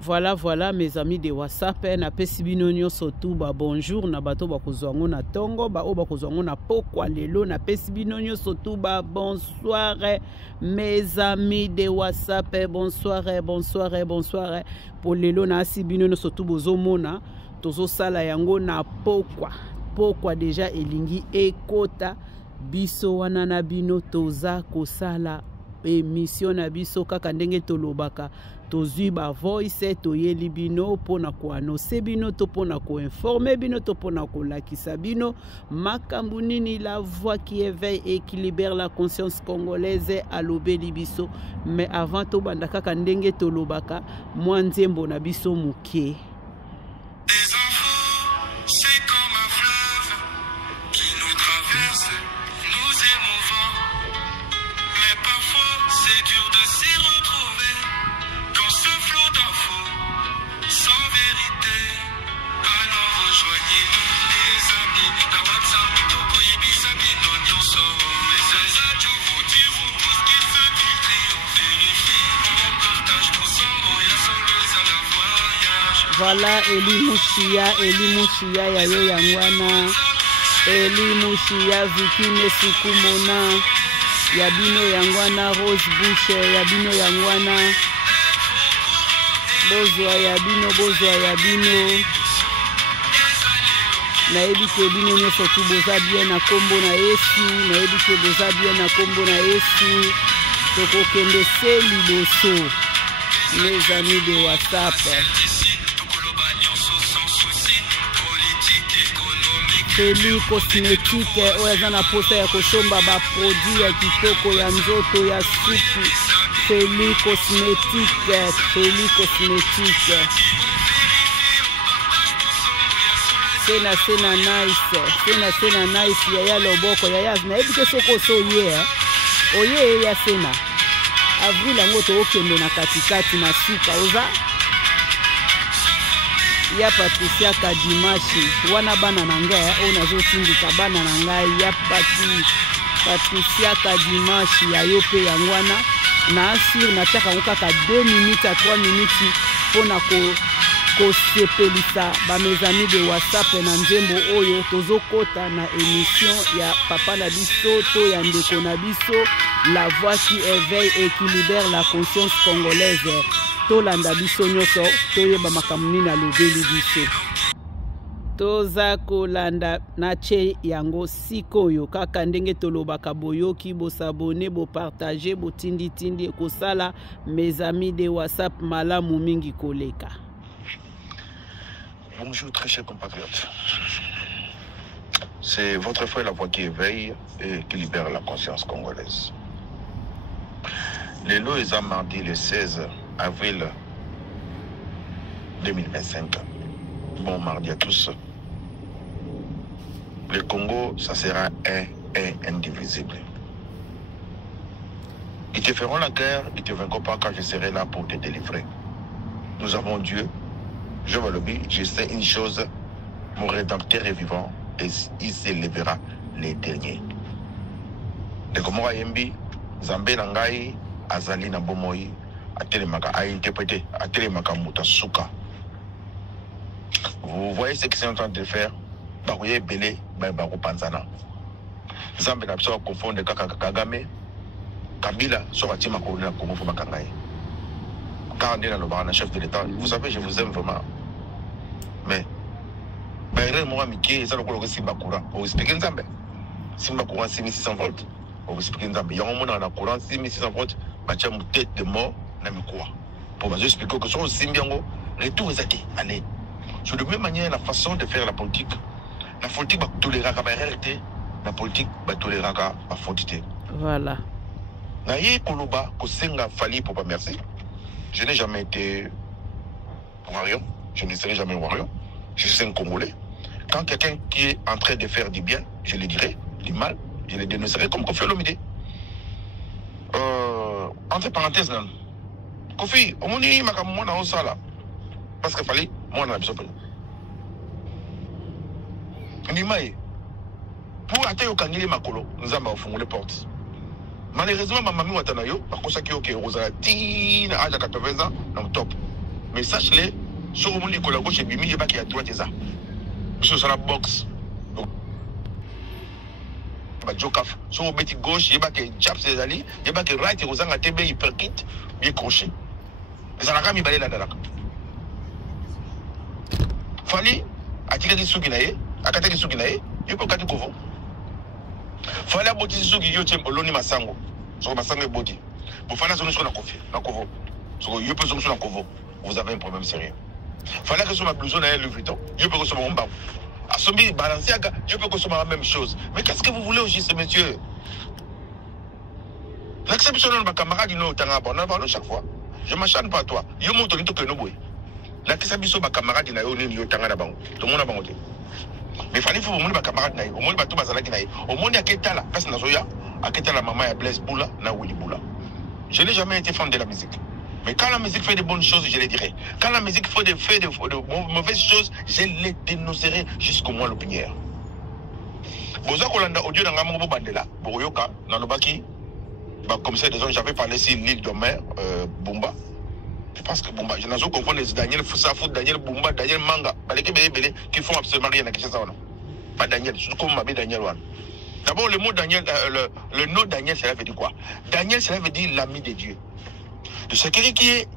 Voilà mes amis de WhatsApp na pesi bino nyonso tu ba bonjour na bato bakozwango na tongo ba o bakozwango na pokwa lelo na pesi bino nyonso tu ba bonsoir mes amis de WhatsApp bonsoir pour lelo na asi bino nyonso tu bozomona tozo sala yango na pokwa deja elingi ekota biso wana na bino toza kosala émission na biso kaka ndenge tolobaka tozwi ba voice toyeli bino pona ko annoncer bino to pona ko informer bino to pona ko lakisa bino makambo nini la voix qui éveille et qui libère la conscience congolaise alobeli biso mais avant to banda kaka ndenge tolobaka mwa nzembo na biso muke. Voilà Eli Mouchia yayo yangwana Eli Mouchia Vikine Sukumona Yabino yangwana Rose Boucher Yabino yangwana Bozwa Yabino Naebi ke bino nyoso tu boza bien na kombo na Yesu Naebi ke boza bien na kombo na Yesu Toko kende se liboso mes amis de WhatsApp. Feli cosmétique oya na posa ya koshomba ba produit ya kitoko ya nzoto ya supu. Feli cosmétique sena nice ya loboko ya na ebike soko so ye oye ya sena avril yango to okende na katikati na suka oza ya Patricia Kadimashi wana bana na ngai ona zo sindika bana na ngai ya Patricia Kadimashi ya yope yangwana na assure na taka kaka 2 minutes à 3 minutes pona ko sepelisa ba mes amis de WhatsApp na nzembo oyo tozokota na émission ya papa na biso to ya ndeko na biso la voix qui éveille et qui libère la conscience congolaise. Tolanda biso nyoso toyeba makamuni na lobeli biso toza kolanda na che yango sikoyo kaka ndenge tolobaka boyoki bosabone bo partager bo tindi kosala mes amis de WhatsApp malamu mingi koleka. Bonjour très chers compatriotes. C'est votre frère la voix qui éveille et qui libère la conscience congolaise. Le lot est à mardi le 16 avril 2025. Bon mardi à tous. Le Congo, ça sera un et indivisible. Ils te feront la guerre, ils te vaincront pas quand je serai là pour te délivrer. Nous avons Dieu. Je vous le dis, je sais une chose, mon rédempteur est vivant et il s'élèvera les derniers. De Komora Yembi, Zambé Nangai, Azali Nabomoyi, Atelemaka a interprété, Atelemaka Moutasuka. Vous voyez ce qu'ils sont en train de faire? Barouye Belé, Barou Panzana. Zambé n'a pas confondre Kagame, Kabila, Sorati Makouna, Kongo Makangaï. Car on est dans le chef de l'État. Vous savez, je vous aime vraiment. Mais, moi, Mickey, ça le colloque Simba Courant. Vous expliquez Nzambe. Simba Courant 6600 volts. Vous expliquez Nzambe. Il y a un moment dans la courant 6600 volts, il y a une tête de mort, n'a mis quoi. Pour vous expliquer que sur le Simbiango, retour est allé. Sur la même manière, la façon de faire la politique va tolérer la réalité, la politique va tolérer la fautité. Voilà. Naye Koloba, Kosenga Fali pour pas merci. Je n'ai jamais été warrior. Je ne serai jamais warrior. Je suis un Congolais. Quand quelqu'un qui est en train de faire du bien, je le dirai, du mal, je le dénoncerai comme Kofi Olomide. Entre parenthèses, Kofi, au moins, il m'a dit ça. Parce qu'il fallait, moi, on a besoin de pour atteindre au Kangili Makolo, nous avons ouvert les portes. Malheureusement, ma maman Watanayo, parce que c'est qui est aux 80 ans, dans le top. mais sache-le, sur le monde de la gauche et bimi, il y a pas qui a droite et ça. Sur la boxe. Jokaf, sur le petit gauche, il y a pas qui jab ses alliés, il y a pas qui right et aux angles TB hyperkit, bien crochet. Ça n'a pas mis balai là-dedans. Fali, à tirer des sous qui n'aient, à quatre des sous qui n'aient, il peut quatre couvents. Fali à botter des sous qui y ont tiens pour l'oni masango, sur masango et body. Pour faire la zone sur la couvre, la couvre. Sur le peut sur la couvre, vous avez un problème sérieux. Fali que sur ma blouson à Louis Vuitton, il peut que sur mon banc. À Sombi, Balenciaga, je peux consommer la même chose. Mais qu'est-ce que vous voulez aussi, ce monsieur? L'exception de ma camarade, il n'a pas chaque fois. Je ne m'acharne pas à toi. Je monte au que nous bois. L'exception de ma camarade, il n'a pas eu de banque. Tout le monde a banque. Mais il fallait que ma camarade n'aille. Au monde, il va tout n'aille. Au monde, il y a quelqu'un là. Parce que la maman est Blaise Boula, n'a Willy Boula. Je n'ai jamais été fan de la musique. Mais quand la musique fait de bonnes choses, je les dirai. Quand la musique fait de mauvaises choses, je les dénoncerai jusqu'au moins l'opinion. Boza Kolanda audio dans Gamongo Bandela, Boroyoka, Nanobaki, comme ça, j'avais parlé ici l'île de mer, Bumba. Je pense que Bumba, je n'ai pas confondu Daniel Foussafou, Daniel Bumba, Daniel Manga, qui font absolument rien à quelque chose. Pas Daniel, surtout comme Mabé Daniel Wan. D'abord, le mot Daniel, le nom Daniel, cela veut dire quoi? Daniel, cela veut dire l'ami de Dieu. De ce qui est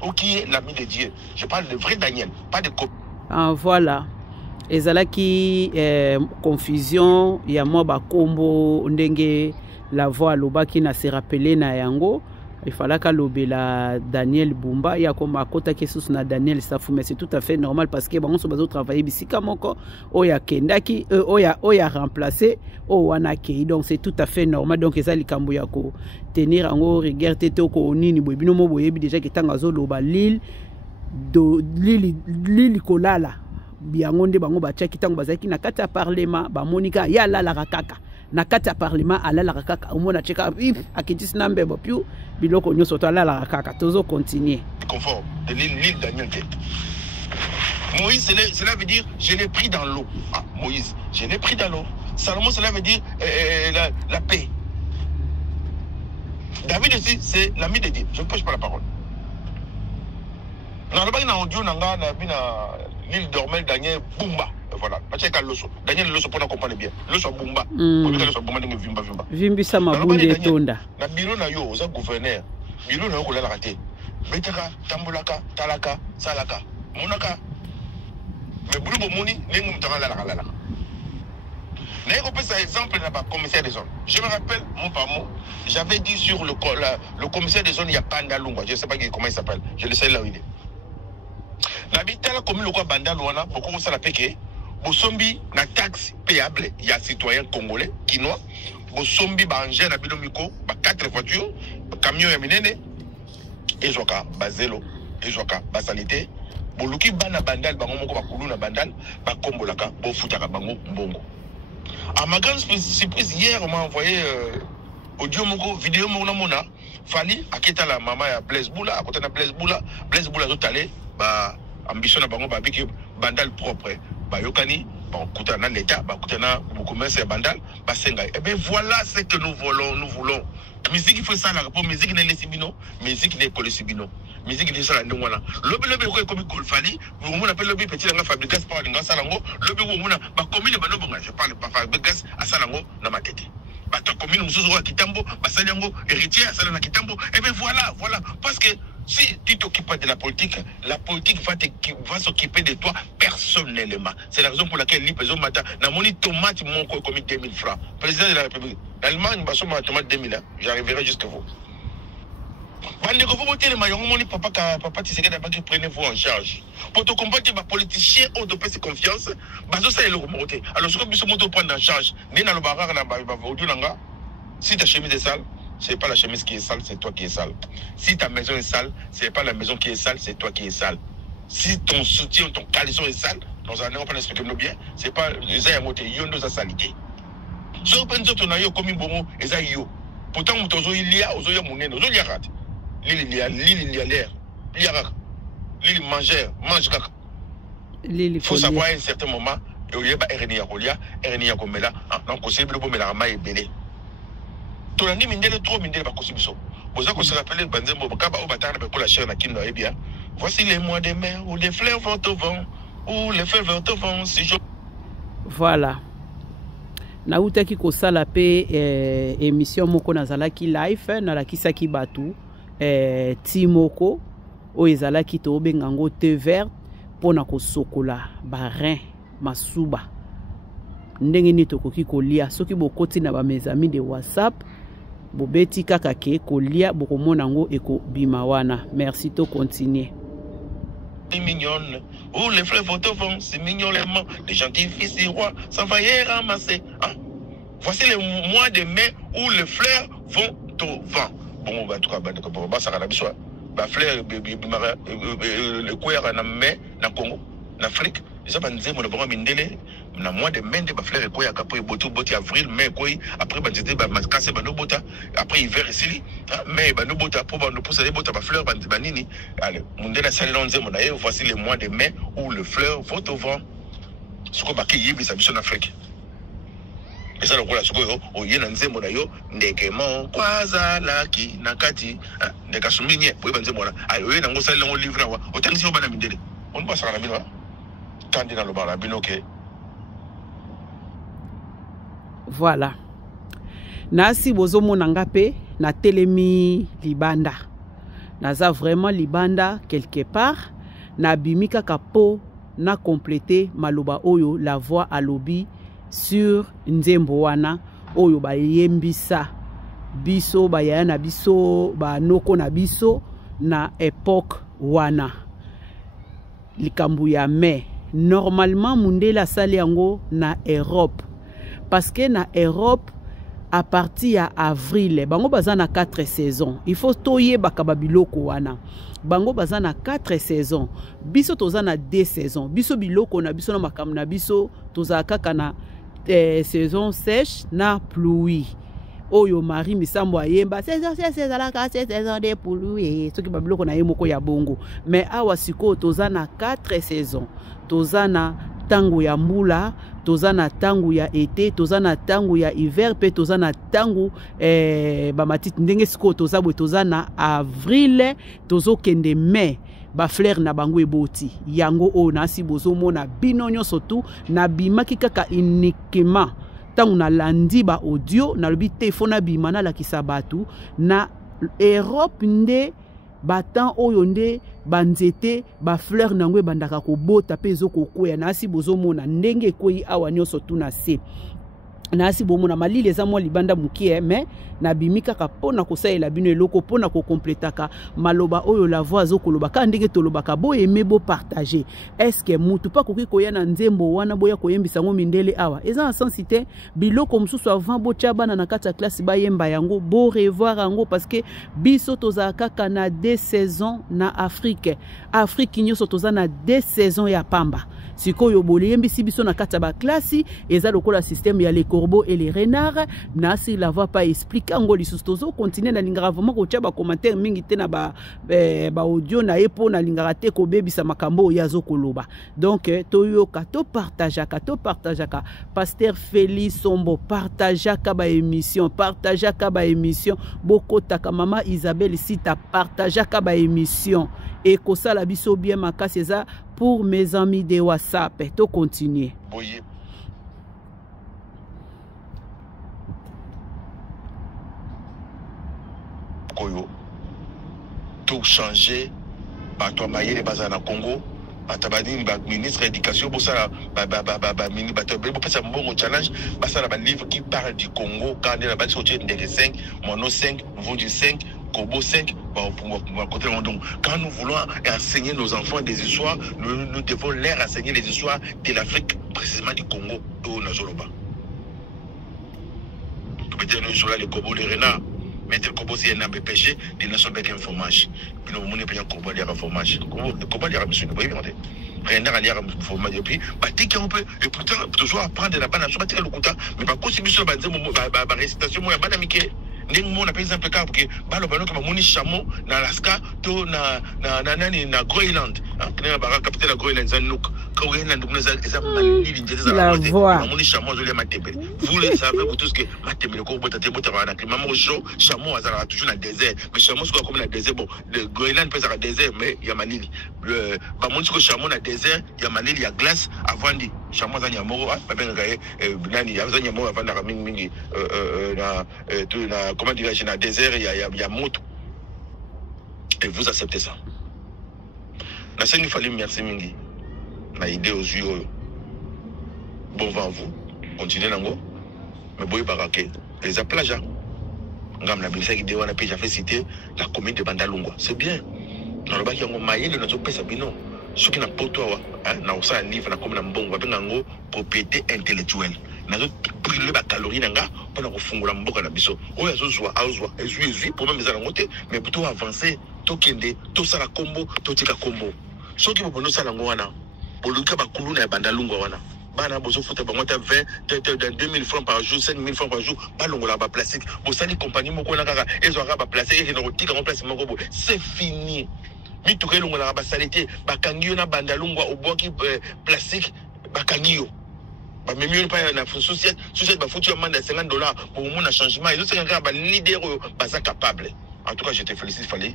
ou qui est l'ami de Dieu. Je parle de vrai Daniel, pas de copie. Ah, voilà. Ezalaki confusion, il y a moi bakombo ndenge la voix lobaki na se rappeler na yango. Il fallait qu'à l'obéla Daniel Bumba, il y a comme à côté qui sous na Daniel Safou, mais c'est tout à fait normal parce que bon, on se base au travail bisika moko, oya kendaki, oya remplacé, wanaki, donc c'est tout à fait normal. Donc ça li kambo yako tenir en haut rigueur tete ko nini bobino mo boyebi déjà que tangazo loba l'île kolala biangonde bango ba tchaki tango bazaki na kata parlement ba monika ya la la rakaka. Na kata parlement ala la kaka omona cheka akitisi nambe bopiu biloko nyoso to ala la kaka tozo continuer confort de l'île Daniel. Moïse cela veut dire je l'ai pris dans l'eau. Ah, Moïse je l'ai pris dans l'eau. Salomon cela veut dire la paix. David aussi c'est l'ami de Dieu. Je ne pêche pas la parole. Dans le bas na audio nanga na bina l'île dormait Daniel Bumba. Voilà, Daniel Loso pour comprendre bien. Loso Bumba. Loso Bumba de Vimba. Vimbi sama bunde tonda. Na bureau na yo, oza gouverneur. Bureau na yo ko la raté. Betaka, tambulaka, talaka, salaka. Monaka. Mais bulu bomoni nengu mtanga la la. N'est pas ça exemple na ba commissaire des zones. Je me rappelle mon parent, j'avais dit sur le commissaire des zones il y a Panda Lunga, je sais pas comment il s'appelle. Je le sais là où il est. N'habite la commune quoi Banda Luana pour commencer la péquer. Bosombi na taxe payable, il y a citoyens congolais, quinois. Bosombi ba engin na bidomiko, ba 4 voitures, camion ya minene, ezoka, ba zelo, ezoka, ba sanité. Boluki bana bandal bango moko ba kulu na bandal, ba kombolaka, bo futaka bango mbongo. À ma grande surprise hier on m'a envoyé audio moko, vidéo mona mona, Fali aketa la maman ya Blaise Boula, à côté na Blaise Boula zotalé ba ambition na bango ba biki bandal propre. Bayokani, bon, koutana l'État, koutana beaucoup de bandal, basenga. Eh bien voilà ce que nous voulons. Musique il faut ça là, pour musique n'est les sibino, musique n'est pas les sibino, musique n'est ça là nous voilà. Lobby comme Golfali, vous on appelle lobby petit langa fabrication par langa salango, lobby où on a ba commune ba no je parle pas fabrication à salango na ma tête. Ba ta commune musuzu wa Kitambo, ba salango héritier à salana Kitambo. Eh bien voilà, parce que si tu t'occupes de la politique va s'occuper de toi personnellement. C'est la raison pour laquelle l'Ipézo Mata n'a moni tomate mon comme 2000 francs. Président de la République. L'Allemagne va sommer tomate 2000 ans. J'arriverai jusqu'à vous. Bande ko voter le maillon moni papa tu sais que prenez-vous en charge. Pour te combattre les politiciens ont de faire confiance, bazo ça le remonter. Alors ce que biso moto prendre en charge, ni na le barrage na ba audio nanga. Si ta chemise est sale, c'est pas la chemise qui est sale, c'est toi qui es sale. Si ta maison est sale, c'est pas la maison qui est sale, c'est toi qui es sale. Si ton soutien, ton caleçon est sale, dans un an, on peut l'expliquer bien, c'est pas les ayamote, yondo sa salité. Si on pense que tu as eu comme un bon mot, pourtant, il y a aux oya mounen, aux oya rat. Il y a l'air, il y a l'île mangeur, mange caca. Il faut savoir à un certain moment, il y a Erenia Rolia, Erenia Komela, donc c'est le bon Melama et Belé. Tout le monde trop mindé va consumer ça. Vous avez se rappeler Banzembo Bakaba au Batana pour la chair na Kinda et bien. Voici les mois de mai où les fleurs vont au vent, où les fleurs vont au vent. Si je... Voilà. Nautaki kosala pe émission moko nazalaki live nalakisaki batu timoko o ezalaki to bengango thé vert pona kosokola barin masuba ndenge ni tokoki kolia soki bokoti na ba mes amis de WhatsApp bobeti kaka ke kolia bokomona ngo eko bima wana. Merci, to continuer. Mignonne, où les fleurs vont au vent, c'est mignon les mains, les gentils fils du roi s'en va y ramasser. Hein? Voici le mois de mai où les fleurs vont au vent. Bon, en tout cas, ça va être la fleur, le cuir na mai, na Congo, en Afrique. Les gens disent que nous mindele na mois de mai, les fleurs cuir après boti avril, mai après bandité casser bano bota, après hiver ici, mai bano bota pour nous pousser les bota fleurs banini. Allez, mindele ça les disent mon voici les mois de mai où les fleurs vont au vent. Ce qu'on va qu'il y a en Afrique. Et ça, on a ce qu'on y a dans le monde, ndekemo kwaza laki nakati ndekasuminye boye banze mona ayo na ngo sala ngo livre wa otangisi obana mindele on passe à la bino kandi na lobala bino ke. Voilà. Nasi bozo monanga pe na telemi libanda. Naza vraiment libanda quelque part na bimika kapo na compléter maloba oyo la voix à lobby sur nzembo wana oyo ba yembisa biso ba yana biso ba noko na biso na époque wana likambu ya mai normalement mundela sali yango na Europe parce que na Europe à partir à avril bango baza na 4 saisons il faut toye bakaba biloko wana bango baza na 4 saisons biso toza na 2 saisons biso biloko na biso na makam na biso toza kaka na saison sèche na pluie oyo mari misambo ayemba saison de pluie soki babiloko na ye moko ya bongo mais awa siko toza na 4 saisons toza na tango ya mbula toza na tango ya été toza na tango ya hiver pe toza na tango ba matiti ndenge siko toza bwe toza na avril tozo kende mai ba fleur na bango eboti yango o na si bozo mona bino nyonso tu na bimaki kaka uniquement tango na landi ba audio na lobi telefone bima na la kisabatu na Europe nde batan oyo nde banzete ba fleur nango ebandaka kobota pe ezokokwea na si bozo mona ndenge ekoyi awa nyonso tu na se na si bomona malili eza mwa libanda mukie mais na bimika ka pona kosaela bino eloko pona ko complétaka maloba oyo la voix azokoloba ka ndenge tolobaka bo aimer bo partager est-ce que mutu pa koki koya na nzembo wana boya koyembisa ngo mindele awa eza en sensité biloko mususu avant bo tchabana na kata classe ba yemba yango bo revoir yango parce que biso toza kaka na 2 saisons na Afrique nyonso toza na 2 saisons ya pamba sikoyo boliyembisi biso na kata ba classe eza lokola système ya les corbeaux et les renards na si la voix pas expliquer ngo lisusu tozo continuer na lingara vraiment ko tia ba commentaire mingi te na ba audio na epo na lingara te ko bebisa makambo yazo koloba donc toyo kato partageaka pasteur Félix Sombo partageaka ba émission bokotaka mama Isabelle Sita partageaka ba émission et kosala biso bien makasi eza pour mes amis de WhatsApp to continuer Boye. Koyo tout changer ba to mayele bazana Congo batabani ba ministre éducation pour ça mini ba to pour ça mbongo challenge ba ça ba livre qui parle du Congo quand il a ba sorti de 5 mono 5 nouveau du 5 Kobo 5 donc quand nous voulons enseigner nos enfants des histoires nous devons leur enseigner les histoires de l'Afrique précisément du Congo au Nazoloba peut-être nous sur les Kobo les renards mettre Kobo si un peu pêché des nations avec un fromage puis nous on peut Kobo dire un fromage Kobo dire monsieur ne peut pas renard à dire un fromage et puis batik on peut et pourtant toujours apprendre la banane sur batik le kuta mais pas possible sur ba récitation moi bana mike ndenge mona par exemple parce que balo bano kama moni chameau na Alaska to na Groenland Quand on capté la grogne, ils ont nous. Quand on a la voix. Vous le savez, vous tous que Matembe, quand vous êtes un climat chaud, chameau a toujours dans le désert. Mais chameau, c'est comme dans le désert. Bon, le Groenland peut être dans le désert, mais il y a Manili. Le chameau dans le désert, il y a Manili, il y a glace. Avant dit, chameau, il y a mort. Il y a mort avant de comment dirais-je, dans le désert, il y a moto. Et vous acceptez ça. La scène, il fallait merci Mingi. Na idée aux yeux. Bon vent à vous. Continuez nango. Mais boy barake. Les plages. Ngam na bisa idée wana pe fait citer la commune de Bandalungwa. C'est bien. Na loba ki yango mayele na zo pesa bino. Ce qui n'a pas toi na osa livre na comme na mbongo ba ngo propriété intellectuelle. Na zo brûler ba calorie nanga pour na kufungula mboka na biso. Oya zo zwa azwa. Ezui pour même za ngote mais plutôt avancer to kende to sala combo to tika combo. Ce qui bono sala ngwana. Boluka bakulu na Bandalungwa wana. Bana bozo futa bango ta 2000 francs par jour, 5000 francs par jour, ba longola ba plastique. Bo sali compagnie moko na kaka ezwa ba plastique et no tika en place moko bo. C'est fini. Mi to kelo ngona ba salité, ba kangio na Bandalungwa au boki plastique, ba kangio. Ba memi pa na société ba futu amende $50 pour mon changement. Ils ont 50 ba leader ba ça capable. En tout cas, je te félicite Fali.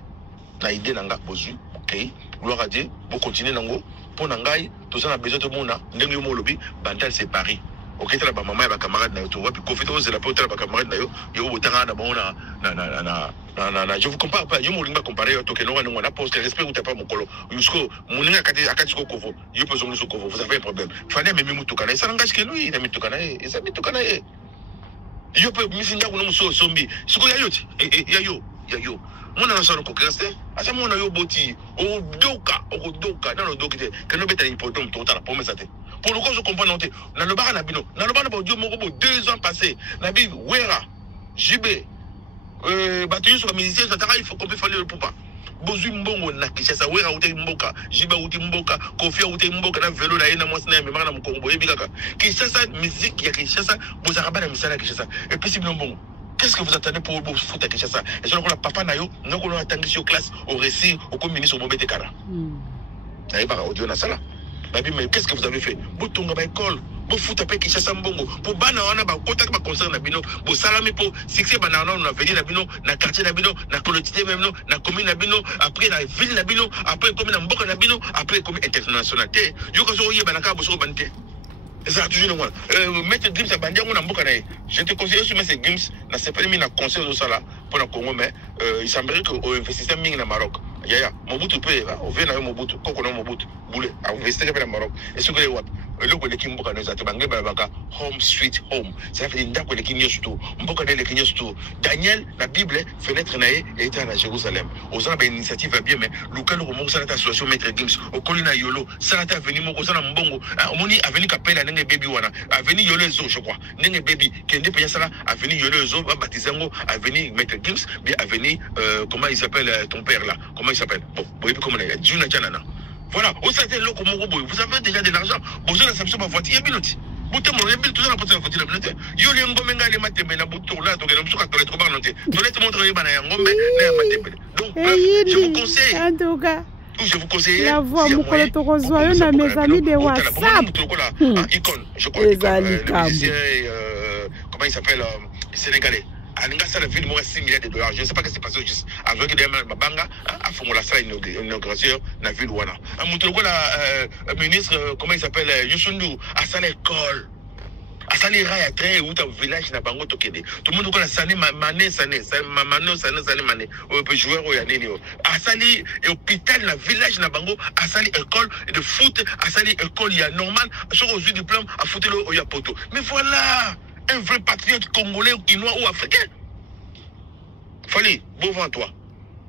Na idée nanga bozu, OK? Gloire à Dieu, pour continuer nango. Pour nangai, tout ça, on a besoin de monde. N'engue mo lobby, bandal c'est Paris. OK, tu as maman et camarade na yo, tu vois, puis confite aux la porte la camarade na yo, yo botanga na bon na. Je vous compare pas, yo mo linga comparer to que non na pose que respect ou t'as pas mon colo. Jusqu'au moninga akati ko kovo, yo peut zongo kovo, vous avez un problème. Fallait même mutukana, ça n'engage que lui, il a mutukana, et ça mutukana. Yo peut misinda ko no so sombi. Siko ya yoti, ya yo. Mon annonce ko rester asa mon yo boti o doka na no dokite que no beta important to ta pour me sate pour le coup je comprends non na le bar na bino na le bar na dio moko 2 ans passés na bi wera JB batu sur musicien ça il faut qu'on peut faire le poupa bozu mbongo na kishasa wera uti mboka JB uti mboka Kofia uti mboka na velo na ina mwasna me mara na mkongo ebikaka kishasa musique ya kishasa bozaraba na misala kishasa et puis si mbongo. Qu'est-ce que vous attendez pour vous foutre à Kinshasa? Et c'est le papa Nayo, nous avons attendu sur classe, au récit, au communiste, au Bobé Tekara. Vous n'avez pas audio dans ça là. Mais qu'est-ce que vous avez fait? Vous tournez à l'école, vous foutez à Kinshasa Mbongo, pour Banana, vous contact ma concert Nabino, vous salamez pour Sixé Banana, on a venu Nabino, na quartier Nabino, na collectivité même, na commune Nabino, après la ville Nabino, après commune Mboka Nabino, après commune internationalité. Yo quand vous Banaka, vous serez banté. Ça a toujours le mettre Gims à Bandia, on a beaucoup d'ailleurs. Je te conseille aussi mettre Gims, na c'est pas mis na conseil de ça là pour le Congo, mais il semblerait que au investisseur ming na Maroc. Ya Mobutu peut, on vient na Mobutu, quand on a Mobutu, boule, à investir dans le Maroc. Et ce que les wap, le ko lekim mboka nous atebangé baka home sweet home. Ça fait ndako lekim yosto, mboka de lekim yosto. Daniel na Bible fenêtre naé était à Jérusalem. Aux ans ben initiative va bien mais local remonte ça la association maître Gims au colina yolo, ça la venu moko ça na mbongo. Omoni aveni kapela nenge baby wana, aveni yolo zo je crois. Nenge baby kende paya ça là, aveni yolo zo ba baptisango, aveni maître Gims, bien aveni comment il s'appelle ton père là? Comment il s'appelle? Bon, comment il est Juna Chanana. Voilà, au certains locaux, vous avez déjà de l'argent. Vous avez la ma voiture, il y a minute. Vous avez tout ça, la voiture, il y a un gomenga, les matins, mais la bouton là, donc il y a un toilette, toilette montre les bananes, donc, je vous conseille. En tout cas. Je vous conseille. La voix, mon collègue Torozo, un de mes amis de WhatsApp. Icône, je crois. Comment il s'appelle? Sénégalais. Alinga ça la ville moi 6 milliards de dollars. Je ne sais pas ce qui s'est passé juste avec des Mabanga à fond la salle inauguration la ville wana. Un moutoko la ministre comment il s'appelle Youssundou à sa école. À sa raya très ou ta village na bango tokede. Tout le monde connaît sané mané sané mamano sané mané. On peut jouer au yanini. À sali hôpital na village na bango à sali école de foot à sali école il y a normal sur aux diplôme à foutre le au yapoto. Mais voilà un vrai patriote congolais, guinois ou africain. Fali, bon vent toi.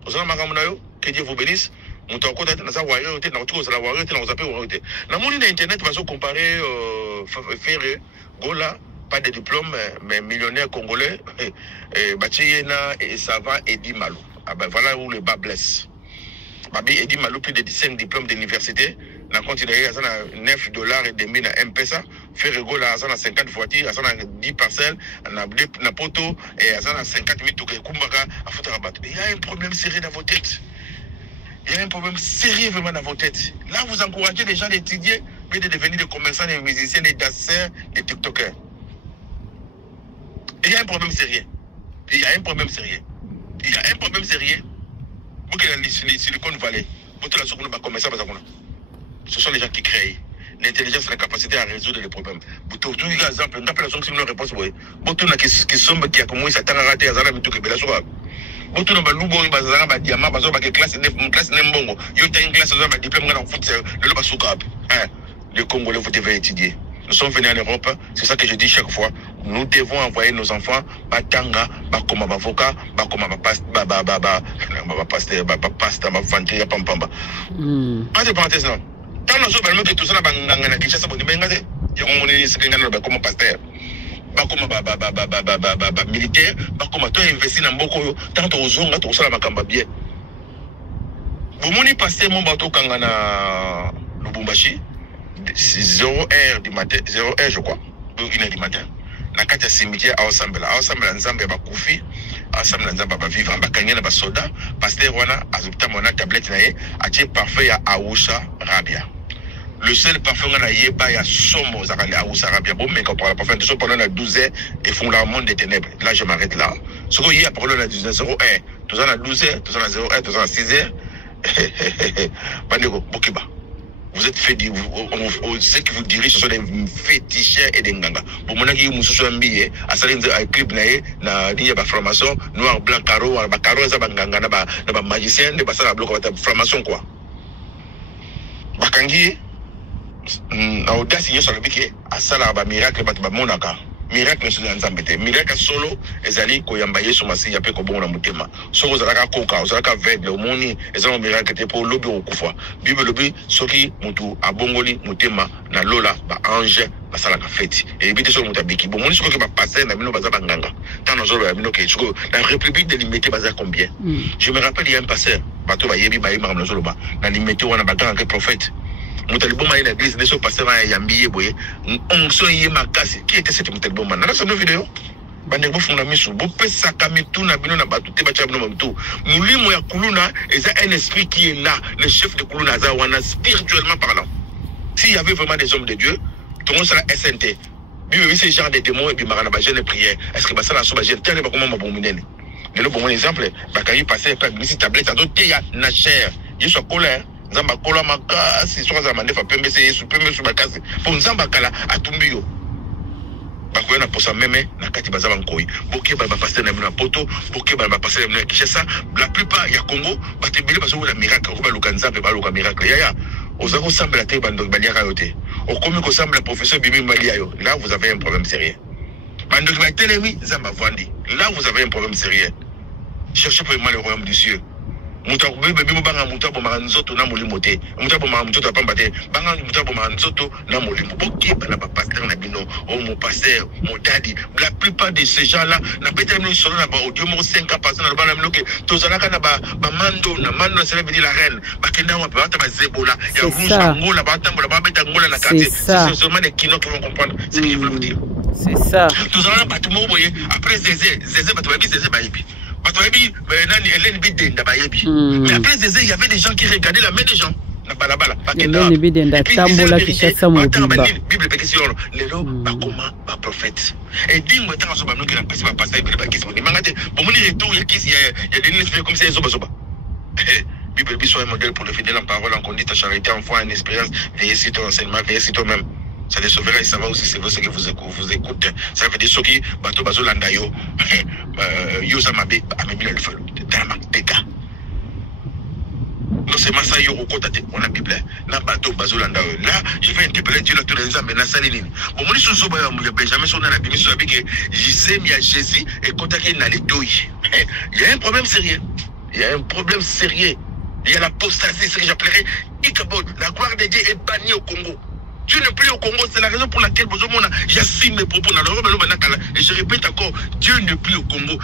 Vous avez un que Dieu vous bénisse. Mon temps côté dans sa warrior, dans tout ça la warrior, dans appelle warrior. Dans mon internet, va se comparer Ferré, Gola, pas de diplôme, mais millionnaire congolais, Batiena et Savant Edi Malou. Ah ben voilà où le bas blesse. Babi Edi Malou plus de 5 diplômes d'université. Na continué à $9.50 na M-Pesa, faire rigolo à 50 voitures, à 10 parcelles, na poto et à 50 000 to kumbaka à foutre rabat. Il y a un problème serré dans vos têtes. Il y a un problème sérieux vraiment dans vos têtes. Là, vous encouragez les gens d'étudier, mais de devenir des commerçants, des musiciens, des danseurs, des tiktokers. Il y a un problème sérieux. Il y a un problème sérieux. Il y a un problème sérieux. Vous qui avez Silicon Valley, ce sont les gens qui créent. L'intelligence, la capacité à résoudre les problèmes. Tout exemple, une appellation qui nous réponse, oui. Beaucoup qui sont qui a commencé à t'arrêter à Zara, mais tout que bela soit. Beaucoup de baloubo, bazara, ba diamant, bazo, ba classe nembongo. Yo t'as une classe, ba diplôme dans foot, le basouka. Les Congolais, vous devez étudier. Nous sommes venus en Europe, c'est ça que je dis chaque fois. Nous devons envoyer nos enfants, batanga, comme avocat, comme pasteur, vanter, pampamba. Entre parenthèses, non. Tant nous sommes que tout ça, na Kinshasa, bon, il y a un ministre comme pasteur. Comme militaire, comme toi investi dans beaucoup, tant aux zonga, tout ça, ma bien. Vous m'avez passé mon bateau Kangana Lubumbashi, 0h du matin, 0h je crois, 1h du matin. Na kati cimetière ensemble nzambe ba kufi ensemble nzambe ba vivre ba kanyana ba soda pasteur wana azupta mona tablette na ye atie parfait ya Awusha Rabia. Le seul parfum qu'on a yéba ya somo zakale Awusha Rabia. Bon mais quand on parle parfum de so pendant la 12h et font le monde des ténèbres. Là je m'arrête là. Ce qu'on y a pour la 19 0h, tout ça à 12h, tout ça à 0h, tout ça à 6h. Bandego Bokiba. Vous êtes fait, ceux qui vous dirigent, ce sont des féticheurs et des nganga. Pour mon avis, vous avez un billet, à salir un clip, na ligne de formation, noir, blanc, carreau, carreau, ça va nganga, na magicien, de passer la bloc, formation quoi. Bakangi, audace, il y a sur le biquet, à salir un miracle, ba monaka. Miracle sur l'ensemble. Miracle solo, les alliés qui ont baillé sur ma scie, après qu'on a mutema. So vous avez un coca, vous avez un verbe, le moni, et ça, un miracle pour lobby au koufa. Bible lobby, ce qui, moutou, à bongoli, mutema, na lola, ba ange, ba salaka fête. Et évitez sur moutabiki. Bon, moni, ce qui va passer, na mino baza banganga. Tant nos autres, mino ke, la République de l'Imité baza combien? Je me rappelle, il y a un passeur, bateau ba yebi, ba yema, na zoloba. Na l'Imité, on a battu un prophète. Moutaliboma est l'église, les pasteurs à Yambié, boye. On se y est makasi. Qui était cette Moutaliboma? N'a pas vidéo. Bandego font la mission. Bopé Sakamitou, Nabino, Nabatouté, Bachabno, Mamtou. Moulimo ya Kuluna, et ça un esprit qui est là, le chef de Kuluna, Zawana, spirituellement parlant. S'il y avait vraiment des hommes de Dieu, tout le monde sera SNT. Bibi, c'est genre des démons, et puis Marana, Bajane, prière. Est-ce que Bassala, Soubajane, tiens, pas comment Mabouminen. Le bon exemple, Bakayi passait, pas une tablette, à d'autres, il y a Nacher, il soit colère. Nzamba kola makasi soka za mandefa pembe se yesu pembe su bakasi po nzamba kala atumbiyo bakoya na posa meme na kati bazaba nkoi boke ba passer na mina poto boke ba passer na Kinshasa la plupart ya Congo batebele baso la miracle ko ba luka nzambe ba luka miracle ya ozako sambela te bando baliaka yote okomi ko sambela professeur Bibi Malia yo là vous avez un problème sérieux bando ba telemi nzamba vandi là vous avez un problème sérieux cherchez vraiment le royaume du cieux. Mutabo bébé banga mutabo manzoto na molimo te mutabo manzoto pamba te banga mutabo manzoto na molimo boki bana ba pasteur na bino o mon pasteur mon daddy la plupart de ces gens là na peut-être nous solo na ba audio mo 5 personnes na bana mloke tozalaka na ba mando na mando c'est venir la reine ba kenda wa ba ta ba zebola ya rouge ngola ba tambola ba beta ngola na quartier c'est seulement les kino qui vont comprendre ce qu'il veut vous dire c'est ça tozalaka ba tout mo boye après zézé ba to ba zézé ba yipi. Mais après Zézé, il y avait des gens qui regardaient la main des gens. Bible question les lots comment ma prophète et dis-moi tant que nous qui n'a pas passé par question mais mangate pour mon retour il y a des lignes comme ça zoba Bible soit un modèle pour le fidèle en parole en conduite en charité en foi en espérance veillez sur ton enseignement veillez sur toi-même. Ça les sauvera et ça va aussi c'est ce que vous écoutez. Ça veut dire ceux qui bateau bazo landa yo yo samabe amebi le feu drama dégâts. Non c'est massa yo okotate on a Bible na bateau bazo landa yo. Là je vais interpeller Dieu là tous les hommes na salini. Bon moi sous soba ya Benjamin son na bimi sur que Jésus mi a Jésus et contacter na les doyi. Il y a un problème sérieux. Il y a un problème sérieux. Il y a l'apostasie, ce que j'appellerais Ikabod. La gloire de Dieu est bannie au Congo. Dieu n'est plus au Congo, c'est la raison pour laquelle j'assume mes propos dans et je répète encore, Dieu n'est plus au Congo.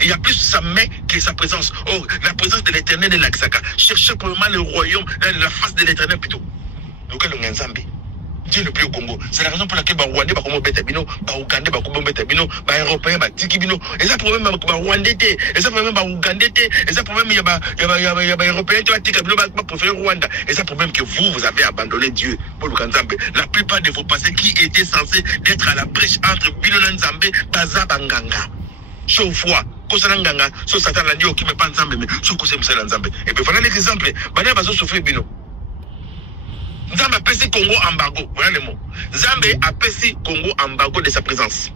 Il y a plus sa main que sa présence. Oh, la présence de l'Éternel est l'Axaka. Cherchez pour le royaume, la face de l'Éternel plutôt. Donc, le Nzambi. Dieu ne plaît au Congo. C'est la raison pour laquelle les Rwandais sont bêtes bino, les Ougandais sont bêtes bino, les Européens sont tiki bino. Et ça problème les Rwandais, et ça problème les Ougandais, et ça problème il y a les Européens qui ont tiki bino, qui préfèrent Rwanda. Et ça problème que vous avez abandonné Dieu pour le Kanzambe. La plupart de vos passés qui étaient censés être à la brèche entre Bino Nzambe, Baza Banganga. Chaque fois, Kosananganga, so Satan l'a dit qui me pas Nzambe, mais so Kosem Nzambe. Et puis voilà l'exemple. Bana bazo souffrir Bino. Nzambe a passé Congo embargo. Voilà le mot. Nzambe a passé Congo embargo de sa présence.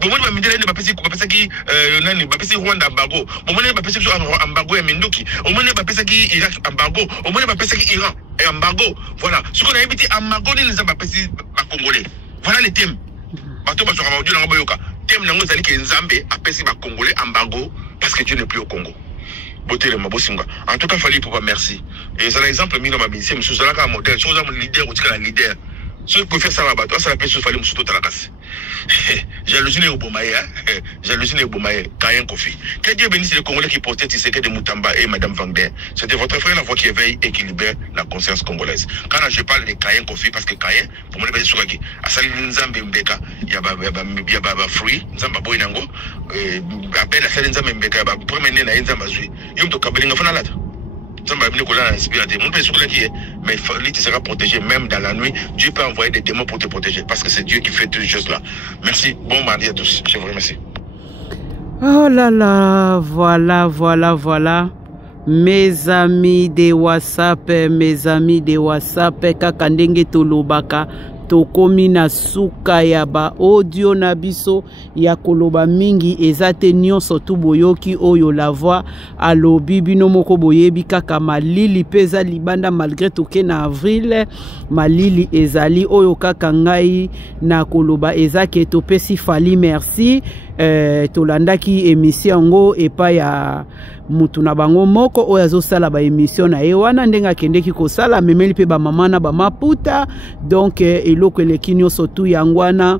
Bon, moi, je vais passer qui Rwanda embargo. Bon, moi, je vais passer embargo à Minduki. Au moins, je vais passer qui Irak embargo. Au moins, je vais passer qui Iran embargo. Voilà. Ce qu'on a évité embargo, nous avons passé à Congolais. Voilà les thèmes. Bateau, je vais vous dire, thème, nous allons que Nzambe a passé à Congolais embargo parce que Dieu n'est plus au Congo. En tout cas, il fallait pour merci. Et c'est l'exemple, mis dans ma mission, je suis là comme modèle, je suis un leader ou un leader. Si vous pouvez faire ça là-bas, ça la personne fallait me soutenir la casse. J'hallucine au Bomaye, j'hallucine au Bomaye, Kayen Kofi. Que Dieu bénisse les Congolais qui portaient Tshisekedi de Moutamba et Madame Vangder. C'était votre frère, la voix qui éveille et qui libère la conscience congolaise. Quand je parle de Kayen Kofi, parce que Kayen, pour moi, c'est ce qui a sali Nzambe Mbeka, il y a fruit, Nzamba Boinango, appelle la sali Nzambe Mbeka, premier na Nzamba Zui. Yom to Kabelinga Fanalata. Mais tu seras protégé même dans la nuit. Dieu peut envoyer des démons pour te protéger parce que c'est Dieu qui fait toutes ces choses là. Merci, bon mardi à tous, je vous remercie. Oh là là, voilà mes amis de WhatsApp, kaka ndenge tolobaka tokomi na suka ya ba audio na biso ya koloba mingi ezate nyonso tu boyoki oyo la voix alobi bino moko boyebi kaka malili peza libanda malgré toke na avril malili ezali oyo kaka ngai na koloba ezake topesi fali merci tolandaki émission ngo epa ya mutu na bango moko oyo azosala ba émission na ye wana ndenga kendeki kosala memeli pe ba mama na ba maputa donc eloko eleki nyonso tu yangwana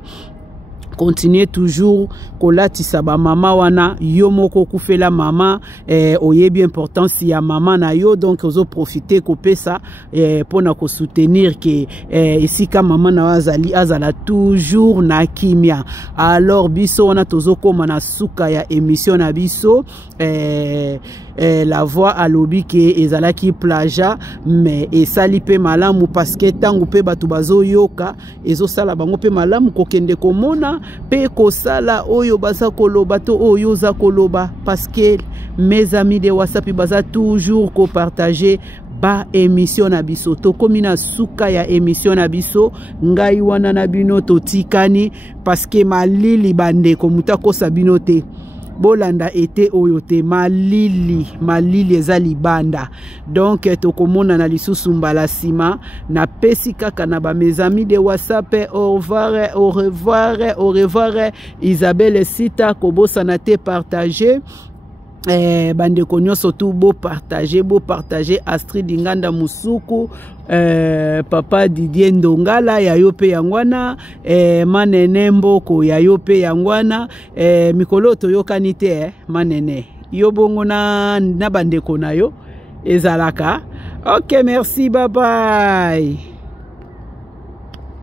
continuer toujours kolatisa ba mama wana yo moko kufela mama oyebi importance ya mama na yo donc ozo profiter kopesa pona ko soutenir que esika mama na wazali azala toujours na kimia. Alors biso wana tozo koma na suka ya émission na biso la voix alobi ke ezalaki plaja mais esali pe malamu parce que tangu pe batu bazo yoka ezo sala bango pe malamu kokende komona pe kosala oyo baza koloba to oyo za koloba parce que mes amis de WhatsApp baza toujours ko partager ba émission na biso tokomi na suka ya émission na biso ngai wana na bino totikani parce que malili bande ko mutako sabino te bolanda ete oyote malili ezali banda donc tokomona na lisusu mbala sima na pesi kaka na ba mes amis de WhatsApp au revoir Isabelle Sita kobosa na te partager bande konyo surtout beau partager Astrid Nganda Musuku papa Didier Ndongala ya yope yangwana manene mboko ya yope yangwana mikolo toyokani te manene yo bongo na bande konayo ezalaka. OK, merci, bye bye.